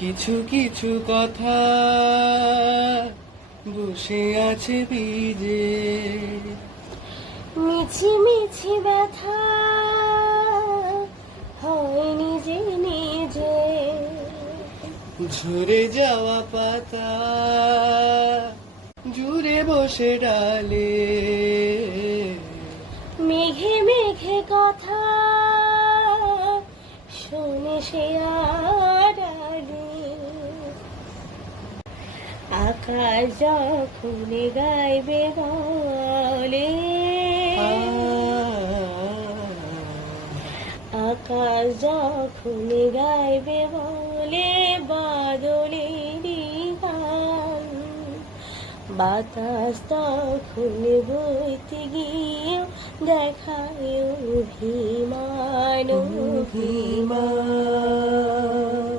কিছু কিছু কথা বসে আছে বীজে, মিছি মিছি ব্যথা হয় নিজে নিজে, ঝরে যাওয়া পাতা জুড়ে বসে ডালে, মেঘে মেঘে কথা শোনে সে আড়ালে। আকাশ যখন গাইবে বলে, আকাশ যখন গাইবে বলে বাদলেরই গান, বাতাস তখন বইতে গিয়ে দেখায় অভিমান।